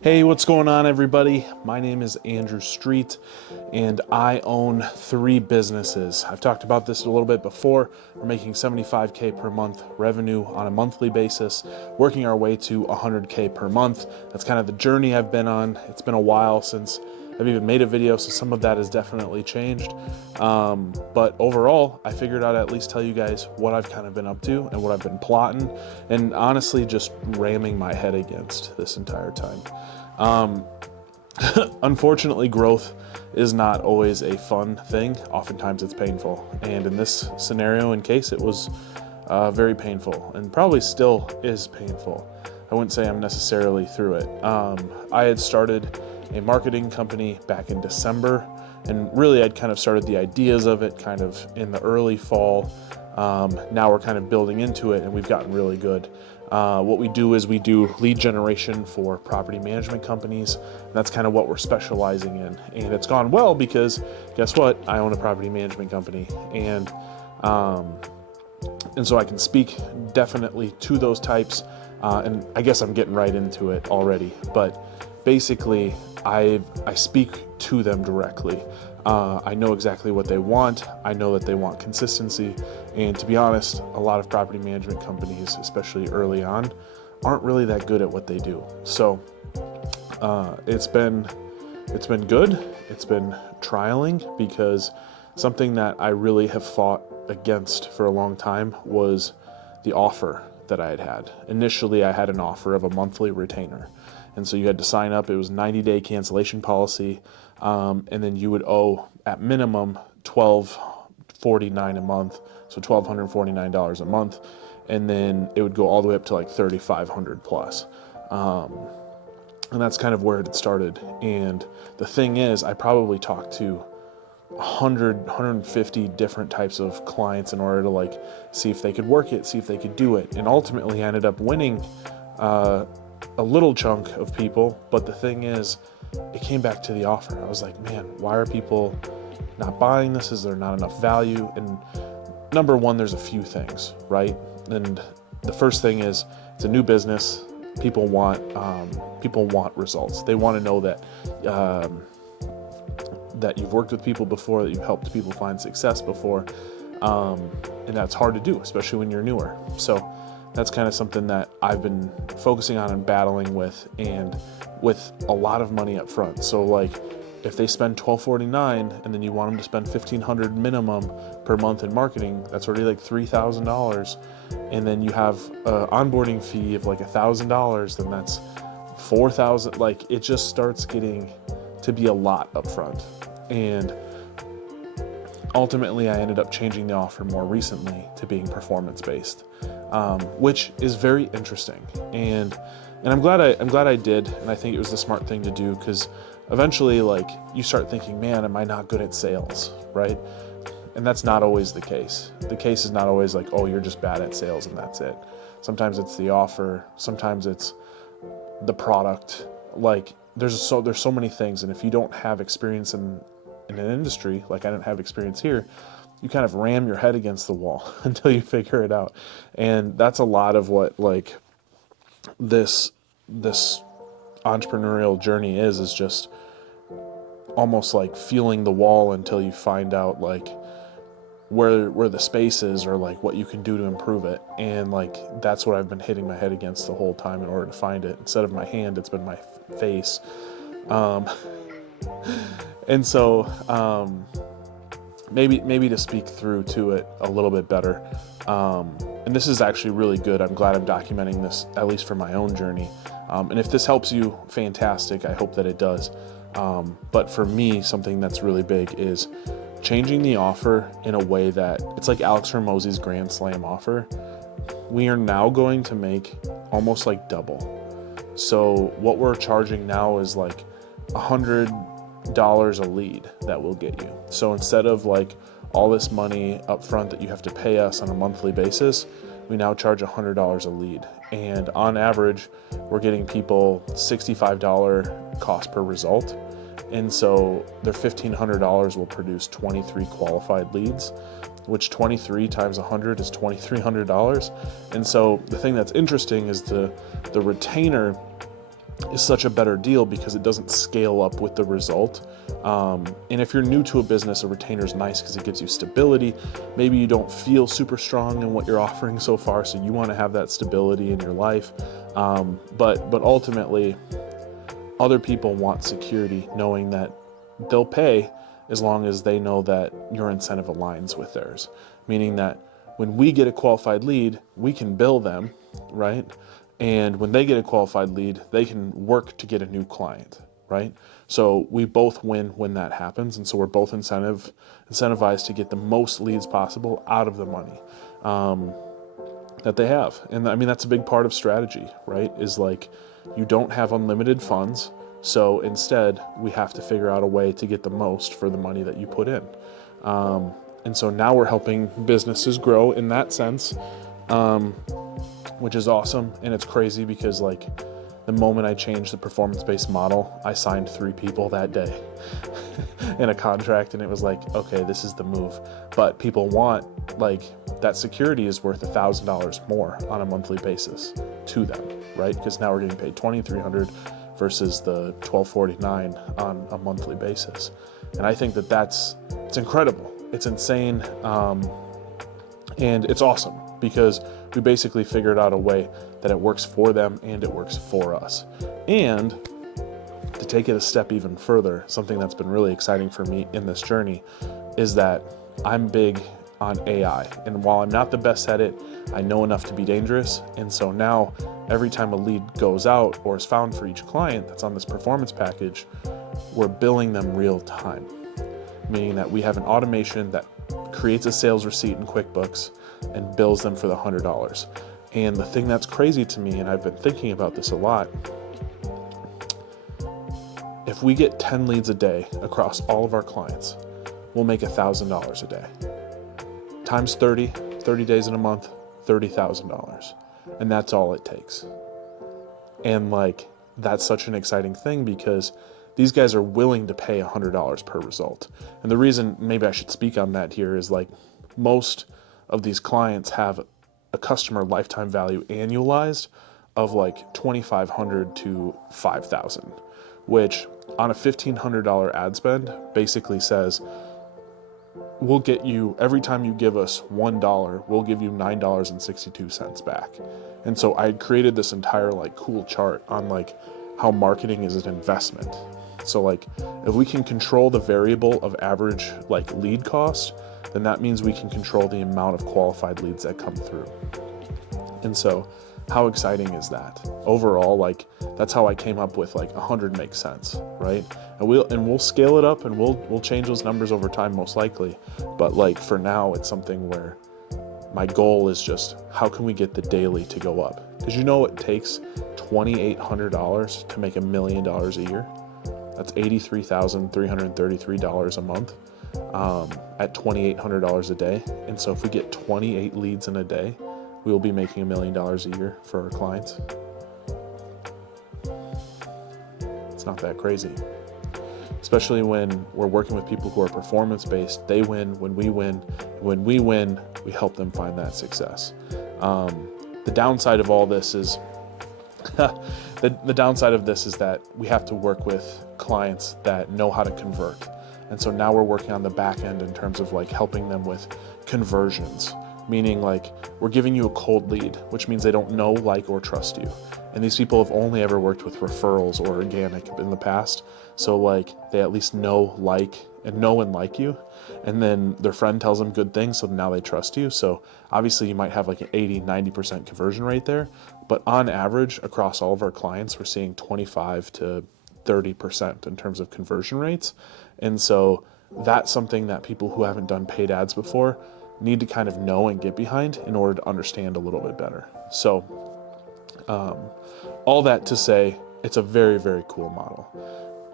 Hey, what's going on, everybody? My name is Andrew Street, and I own 3 businesses. I've talked about this a little bit before. We're making 75K per month revenue on a monthly basis, working our way to 100K per month. That's kind of the journey I've been on. It's been a while since I've even made a video, so some of that has definitely changed. But overall, I figured I'd at least tell you guys what I've kind of been up to and what I've been plotting, and honestly just ramming my head against this entire time. Unfortunately, growth is not always a fun thing. Oftentimes it's painful. And in this scenario and case, it was very painful and probably still is painful. I wouldn't say I'm necessarily through it. I had started a marketing company back in December, and really I'd kind of started the ideas of it kind of in the early fall. Now we're kind of building into it, and we've gotten really good. What we do is we do lead generation for property management companies. And that's kind of what we're specializing in. And it's gone well because guess what? I own a property management company. And so I can speak definitely to those types. And I guess I'm getting right into it already. But basically, I speak to them directly. I know exactly what they want. I know that they want consistency. And to be honest, a lot of property management companies, especially early on, aren't really that good at what they do. So it's been good. It's been trialing, because something that I really have fought against for a long time was the offer that I had. Initially, I had an offer of a monthly retainer. And so you had to sign up. It was 90-day cancellation policy. And then you would owe at minimum $1,249 a month, so $1,249 a month, and then it would go all the way up to like $3,500 plus. And that's kind of where it started. And the thing is, I probably talked to 150 different types of clients in order to like see if they could work it, see if they could do it. And ultimately I ended up winning a little chunk of people. But the thing is, it came back to the offer. I was like, man, why are people not buying this? Is there not enough value? And number one, there's a few things, right? And the first thing is, it's a new business. People want results. They want to know that that you've worked with people before, that you've helped people find success before, and that's hard to do, especially when you're newer. So that's kind of something that I've been focusing on and battling with, and with a lot of money up front. So like, if they spend $1,249 and then you want them to spend $1,500 minimum per month in marketing, that's already like $3,000. And then you have an onboarding fee of like $1,000, then that's $4,000. Like, it just starts getting to be a lot up front. And ultimately, I ended up changing the offer more recently to being performance-based, which is very interesting. And I'm glad I did, and I think it was the smart thing to do, because eventually, like, you start thinking, man, am I not good at sales, right? And that's not always the case. The case is not always like, oh, you're just bad at sales and that's it. Sometimes it's the offer. Sometimes it's the product. Like, there's so many things, and if you don't have experience in an industry, like I didn't have experience here, you kind of ram your head against the wall until you figure it out. And that's a lot of what like this entrepreneurial journey is just almost like feeling the wall until you find out like where the space is, or like what you can do to improve it. And like, that's what I've been hitting my head against the whole time in order to find it. Instead of my hand, it's been my face. And so maybe to speak through to it a little bit better. And this is actually really good. I'm glad I'm documenting this, at least for my own journey. And if this helps you, fantastic. I hope that it does. But for me, something that's really big is changing the offer in a way that it's like Alex Hormozi's Grand Slam offer. We are now going to make almost like double. So what we're charging now is like $100 a lead that will get you. So instead of like all this money up front that you have to pay us on a monthly basis, we now charge $100 a lead. And on average, we're getting people $65 cost per result. And so their $1,500 will produce 23 qualified leads, which 23 times 100 is $2,300. And so the thing that's interesting is the retainer is such a better deal because it doesn't scale up with the result. And if you're new to a business, a retainer is nice because it gives you stability. Maybe you don't feel super strong in what you're offering so far, so you want to have that stability in your life. But ultimately, other people want security, knowing that they'll pay as long as they know that your incentive aligns with theirs. Meaning that when we get a qualified lead, we can bill them, right? And when they get a qualified lead, they can work to get a new client, right? So we both win when that happens. And so we're both incentivized to get the most leads possible out of the money that they have. And I mean, that's a big part of strategy, right? Is like, you don't have unlimited funds. So instead, we have to figure out a way to get the most for the money that you put in. And so now we're helping businesses grow in that sense, which is awesome. And it's crazy because like the moment I changed the performance-based model, I signed 3 people that day in a contract, and it was like, okay, this is the move. But people want, like, that security is worth $1,000 more on a monthly basis to them, right? Because now we're getting paid $2,300 versus the $1,249 on a monthly basis. And I think that it's incredible. It's insane. And it's awesome because we basically figured out a way that it works for them and it works for us. And to take it a step even further, something that's been really exciting for me in this journey is that I'm big on AI. And while I'm not the best at it, I know enough to be dangerous. And so now every time a lead goes out or is found for each client that's on this performance package, we're billing them real time, meaning that we have an automation that creates a sales receipt in QuickBooks and bills them for the $100. And the thing that's crazy to me, and I've been thinking about this a lot, if we get 10 leads a day across all of our clients, we'll make $1,000 a day. Times 30 days in a month, $30,000. And that's all it takes. And like, that's such an exciting thing because these guys are willing to pay $100 per result. And the reason maybe I should speak on that here is like, most of these clients have a customer lifetime value annualized of like $2,500 to $5,000, which on a $1,500 ad spend basically says, we'll get you, every time you give us $1, we'll give you $9.62 back. And so I created this entire like cool chart on like how marketing is an investment. So like, if we can control the variable of average like lead cost, then that means we can control the amount of qualified leads that come through. And so how exciting is that? Overall, like, that's how I came up with like 100 makes sense, right? And we'll scale it up and we'll change those numbers over time most likely. But like for now, it's something where my goal is just how can we get the daily to go up? Did you know it takes $2,800 to make $1 million a year? That's $83,333 a month at $2,800 a day. And so if we get 28 leads in a day, we will be making $1 million a year for our clients. It's not that crazy. Especially when we're working with people who are performance-based. They win when we win. When we win, we help them find that success. The downside of all this is the downside of this is that we have to work with clients that know how to convert. And so now we're working on the back end in terms of like helping them with conversions, meaning like we're giving you a cold lead, which means they don't know, like, or trust you. And these people have only ever worked with referrals or organic in the past. So like they at least know and like you. And then their friend tells them good things, so now they trust you. So obviously you might have like an 80-90% conversion rate there. But on average, across all of our clients, we're seeing 25 to 30% in terms of conversion rates. And so that's something that people who haven't done paid ads before need to kind of know and get behind in order to understand a little bit better. So all that to say, it's a very, very cool model.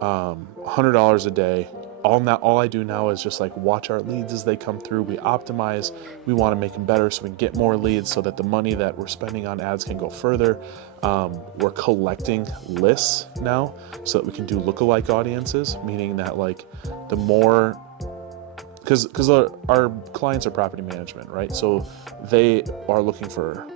$100 a day. All I do now is just like watch our leads as they come through. We optimize. We want to make them better so we can get more leads so that the money that we're spending on ads can go further. We're collecting lists now so that we can do lookalike audiences, meaning that like the more, because our clients are property management, right? So they are looking for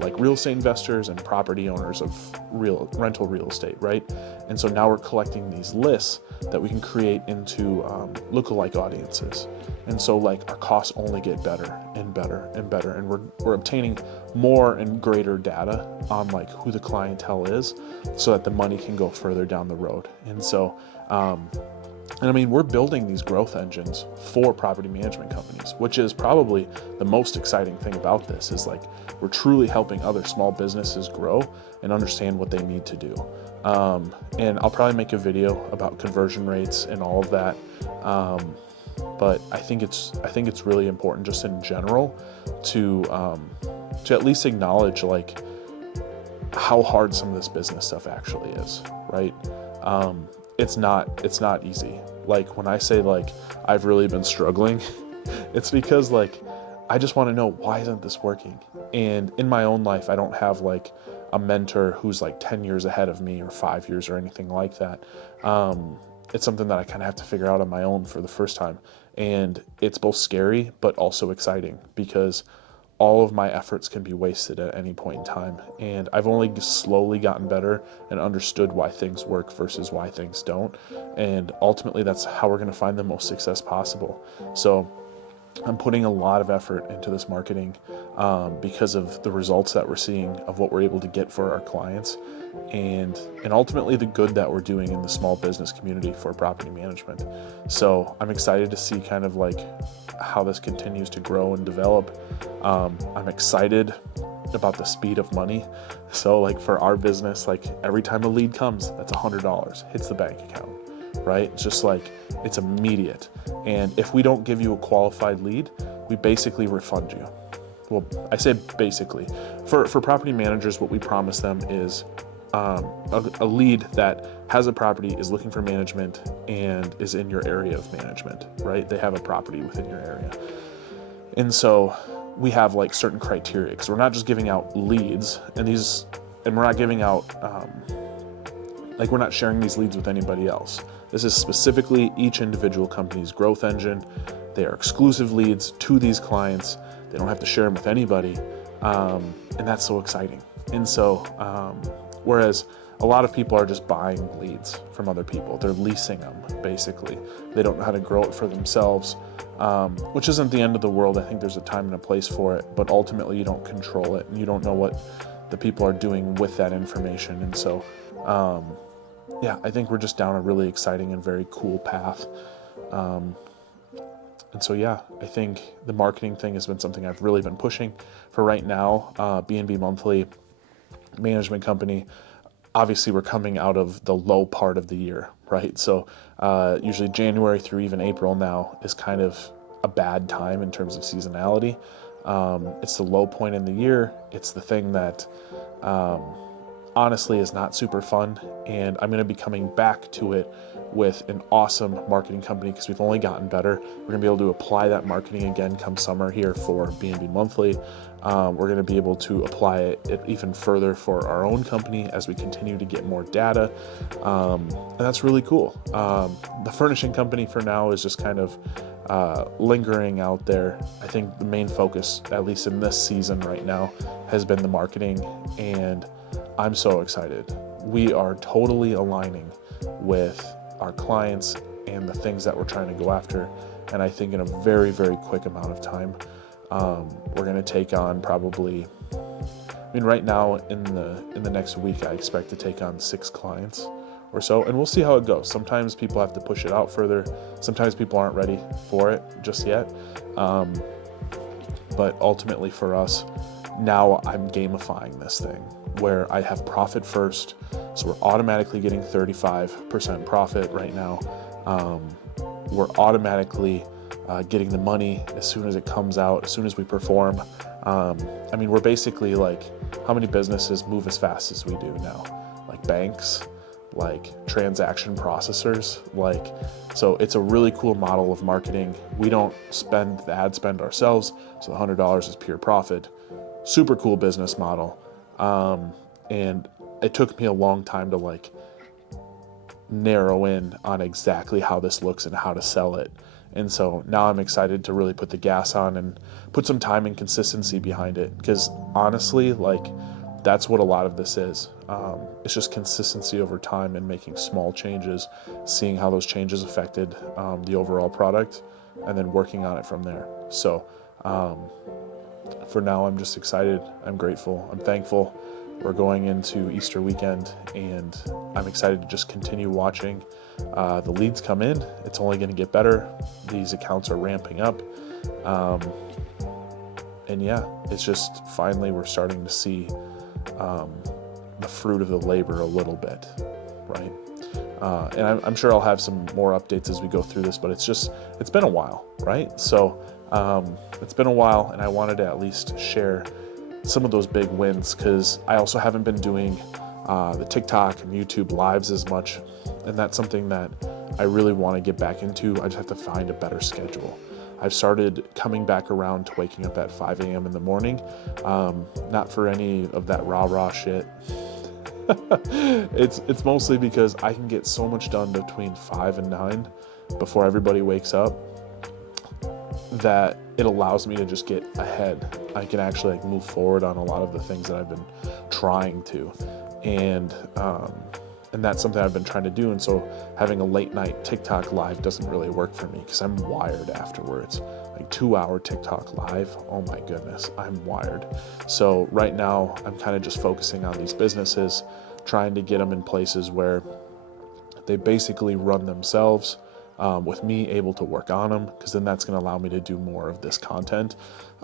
like real estate investors and property owners of rental real estate, right? And so now we're collecting these lists that we can create into lookalike audiences. And so like our costs only get better and better and better, and we're obtaining more and greater data on like who the clientele is, so that the money can go further down the road. And so and I mean, we're building these growth engines for property management companies, which is probably the most exciting thing about this, is like we're truly helping other small businesses grow and understand what they need to do. And I'll probably make a video about conversion rates and all of that. But I think it's really important just in general to at least acknowledge like how hard some of this business stuff actually is, right? It's not easy. Like when I say like I've really been struggling, it's because like I just want to know, why isn't this working? And in my own life, I don't have like a mentor who's like 10 years ahead of me or 5 years or anything like that. It's something that I kind of have to figure out on my own for the first time. And it's both scary, but also exciting, because all of my efforts can be wasted at any point in time. And I've only slowly gotten better and understood why things work versus why things don't. And ultimately, that's how we're going to find the most success possible. So I'm putting a lot of effort into this marketing because of the results that we're seeing of what we're able to get for our clients, and ultimately the good that we're doing in the small business community for property management. So I'm excited to see kind of like how this continues to grow and develop. I'm excited about the speed of money. So like for our business, like every time a lead comes, that's $100 hits the bank account, right? It's just like, it's immediate. And if we don't give you a qualified lead, we basically refund you. Well, I say basically. For property managers, what we promise them is a lead that has a property, is looking for management, and is in your area of management, right? They have a property within your area. And so we have like certain criteria, because we're not just giving out leads, and we're not giving out, like we're not sharing these leads with anybody else. This is specifically each individual company's growth engine. They are exclusive leads to these clients. They don't have to share them with anybody. And that's so exciting. And so, whereas a lot of people are just buying leads from other people, they're leasing them basically. They don't know how to grow it for themselves, which isn't the end of the world. I think there's a time and a place for it, but ultimately you don't control it, and you don't know what the people are doing with that information. And so, yeah, I think we're just down a really exciting and very cool path. And so, yeah, I think the marketing thing has been something I've really been pushing for right now. B&B Monthly management company, obviously we're coming out of the low part of the year, right? So usually January through even April now is kind of a bad time in terms of seasonality. It's the low point in the year. It's the thing that honestly is not super fun, and I'm going to be coming back to it with an awesome marketing company, because we've only gotten better. We're going to be able to apply that marketing again come summer here for B&B Monthly. We're going to be able to apply it even further for our own company as we continue to get more data, and that's really cool. The furnishing company for now is just kind of lingering out there. I think the main focus, at least in this season right now, has been the marketing, and I'm so excited. We are totally aligning with our clients and the things that we're trying to go after. And I think in a very, very quick amount of time, we're going to take on probably, right now in the next week, I expect to take on 6 clients or so, and we'll see how it goes. Sometimes people have to push it out further. Sometimes people aren't ready for it just yet. But ultimately for us, now I'm gamifying this thing where I have profit first. So we're automatically getting 35% profit right now. We're automatically getting the money as soon as it comes out, as soon as we perform. We're basically like, how many businesses move as fast as we do now? Like banks, like transaction processors, so it's a really cool model of marketing. We don't spend the ad spend ourselves, so the $100 is pure profit. Super cool business model. And it took me a long time to narrow in on exactly how this looks and how to sell it. And so now I'm excited to really put the gas on and put some time and consistency behind it. Because honestly, like, that's what a lot of this is. It's just consistency over time and making small changes, seeing how those changes affected the overall product, and then working on it from there. So for now, I'm just excited. I'm grateful. I'm thankful. We're going into Easter weekend, and I'm excited to just continue watching the leads come in. It's only going to get better. These accounts are ramping up. And yeah, it's just finally we're starting to see the fruit of the labor a little bit, right? And I'm sure I'll have some more updates as we go through this, but it's been a while, right? So it's been a while, and I wanted to at least share some of those big wins, because I also haven't been doing the TikTok and YouTube lives as much, and that's something that I really want to get back into. I just have to find a better schedule. I've started coming back around to waking up at 5 a.m. in the morning, not for any of that rah-rah shit. It's mostly because I can get so much done between 5 and 9 before everybody wakes up that it allows me to just get ahead. I can actually like move forward on a lot of the things that I've been trying to, and that's something I've been trying to do. And so having a late night TikTok live doesn't really work for me because I'm wired afterwards. Like 2-hour TikTok live, oh my goodness, I'm wired. So right now I'm kind of just focusing on these businesses, trying to get them in places where they basically run themselves, with me able to work on them, because then that's going to allow me to do more of this content.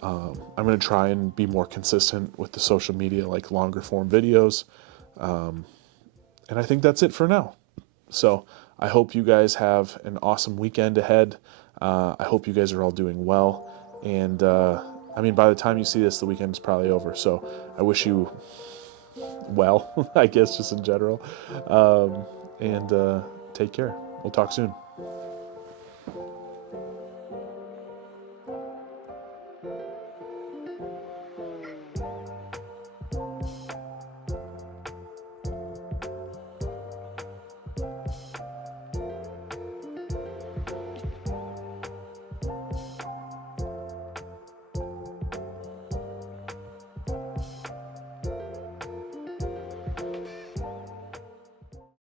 I'm going to try and be more consistent with the social media, like longer form videos. And I think that's it for now. So I hope you guys have an awesome weekend ahead. I hope you guys are all doing well. And I mean, by the time you see this, the weekend is probably over. So I wish you well, I guess, just in general. And take care. We'll talk soon.